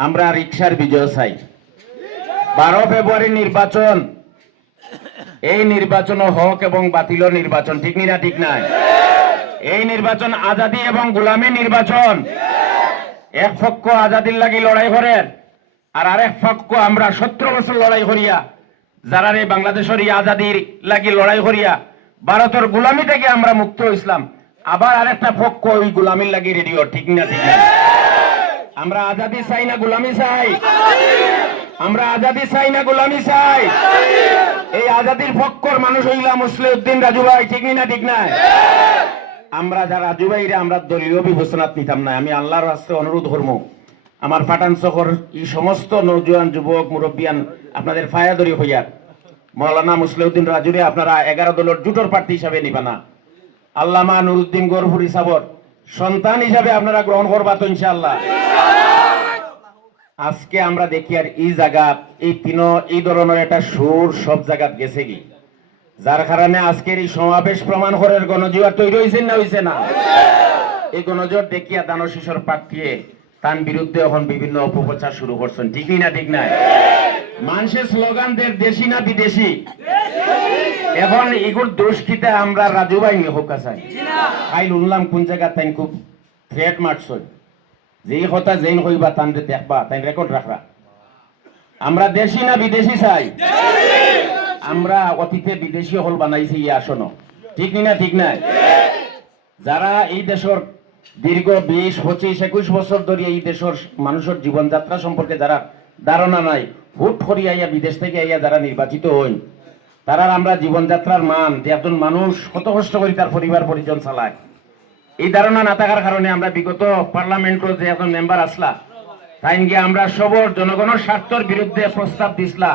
আমরা রিকশার বিজয় চাই। 12 ফেব্রুয়ারি নির্বাচন, এই নির্বাচন হক এবং বাতিল নির্বাচন, ঠিক না ঠিক নাই? এই নির্বাচন আজাদি এবং গোলামী নির্বাচন। এক পক্ষ আজাদির লাগি লড়াই করেন, আর আরেক পক্ষ আমরা 17 বছর লড়াই করিয়া যারা এই বাংলাদেশের এই আজাদির লাগি লড়াই করিয়া ভারতের গোলামি থেকে আমরা মুক্ত হইছিলাম, আবার আরেকটা পক্ষ ওই গোলামির লাগি রেডিও, ঠিক না ঠিক না? আমরা আজাদি চাই না গোলামি চাই? আমরা আজাদি চাই না গোলামি চাই? এই আজাদির পক্ষর মানুষ হইলাম মুসলিউদ্দিন রাজু ভাই, ঠিক না ঠিক না? আমরা যারা রাজু ভাইরে আমরা দলীয় বিবেচনাত নিতাম না। আমি আল্লাহর রাস্তে অনুরোধ করবো, আমার পাঠান শহর এই সমস্ত নৌজওয়ান যুবক মুরব্বিয়ান আপনাদের ফায়াদরি হইয়ার মৌলানা মুসলিউদ্দিন রাজুরে আপনারা 11 দলের জুটোর প্রার্থী হিসাবে নিবা না, আল্লামা নুরুদ্দিন গরফুর হিসাবর সন্তান হিসাবে আপনারা গ্রহণ করবা তো ইনশাআল্লাহ? আজকে আমরা দেখি আর এই জায়গা এই ধরনের একটা সুর সব জায়গাত গেছে কি, যার কারণে আজকের এই সমাবেশ প্রমাণ করার গণজোয়ার তৈরি হয়েছে না হয়েছে না? এই গণজোয়ার দেখিয়া দানো শিশর প্রার্থীয়ে তার বিরুদ্ধে এখন বিভিন্ন অপপ্রচার শুরু করছেন, ঠিক না ঠিক নাই? মানুষের স্লোগান দের দেশি না বিদেশি, এখন এগুলো দুষ্কৃতা আমরা রাজু ভাই হোক চাই। খাইল উনলাম কোন জায়গা তাই খুব থ্রেট মারছই, যেই কথা যেইন হইবা তান দেখবা, তাই রেকর্ড রাখবা। আমরা দেশি না বিদেশি চাই? আমরা অতীতে বিদেশি হল বানাইছি এই আসন, ঠিক না ঠিক নাই? যারা এই দেশের দীর্ঘ 20, 25, 21 বছর ধরে এই দেশের মানুষের জীবনযাত্রা সম্পর্কে যারা ধারণা নাই, হুট করিয়া আইয়া বিদেশ থেকে আইয়া যারা নির্বাচিত হইন, তারা আমরা জীবনযাত্রার মান যে একজন মানুষ কত কষ্ট করে তার পরিবার পরিজন চালায়, এই ধারণা না থাকার কারণে আমরা বিগত পার্লামেন্টের যে একজন মেম্বার আসলা, তাই গিয়ে আমরা সবর জনগণের স্বার্থের বিরুদ্ধে প্রস্তাব দিছিলা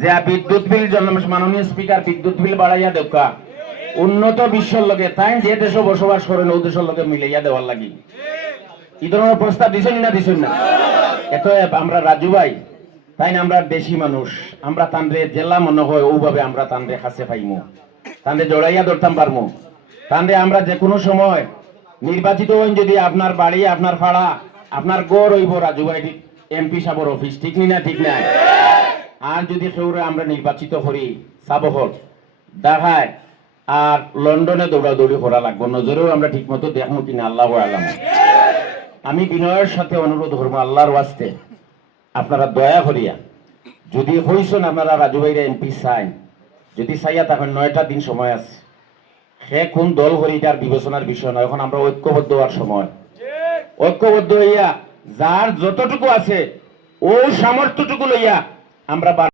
যে বিদ্যুৎ বিল মাননীয় স্পিকার বিদ্যুৎ বিল বাড়াইয়া দেওয়া উন্নত বিশ্বের লগে, তাই যে দেশে বসবাস করেন ও দেশের লগে মিলাইয়া দেওয়ার লাগি এই ধরনের প্রস্তাব দিছেন না দিছেন না? এত আমরা রাজু ভাই, তাই না আমরা দেশি মানুষ, আমরা তানরে জেলা মনে হয় ওভাবে আমরা তানরে কাছে পাইমু, তানরে জড়াইয়া ধরতাম পারমু, তানরে আমরা যে কোনো সময় নির্বাচিত হইন যদি আপনার বাড়ি আপনার ফাড়া আপনার গড় হইব রাজু ভাই এমপি সাহেবের অফিস, ঠিক না ঠিক না? আর যদি সেউরে আমরা নির্বাচিত করি সাবহল দেখায় আর লন্ডনে দৌড়াদৌড়ি করা লাগবো, নজরেও আমরা ঠিক মতো দেখবো কিনা আল্লাহ আলাম। আমি বিনয়ের সাথে অনুরোধ করবো আল্লাহর ওয়াস্তে আপনারা দয়া করিয়া যদি হইছেন আপনারা রাজু ভাইরা এমপি চাই, যদি চাইয়া তখন 9টা দিন সময় আছে, সে কোন দল করি তার বিবেচনার বিষয় নয়। এখন আমরা ঐক্যবদ্ধ হওয়ার সময়, ঐক্যবদ্ধ হইয়া যার যতটুকু আছে ও সামর্থ্যটুকু লইয়া আমরা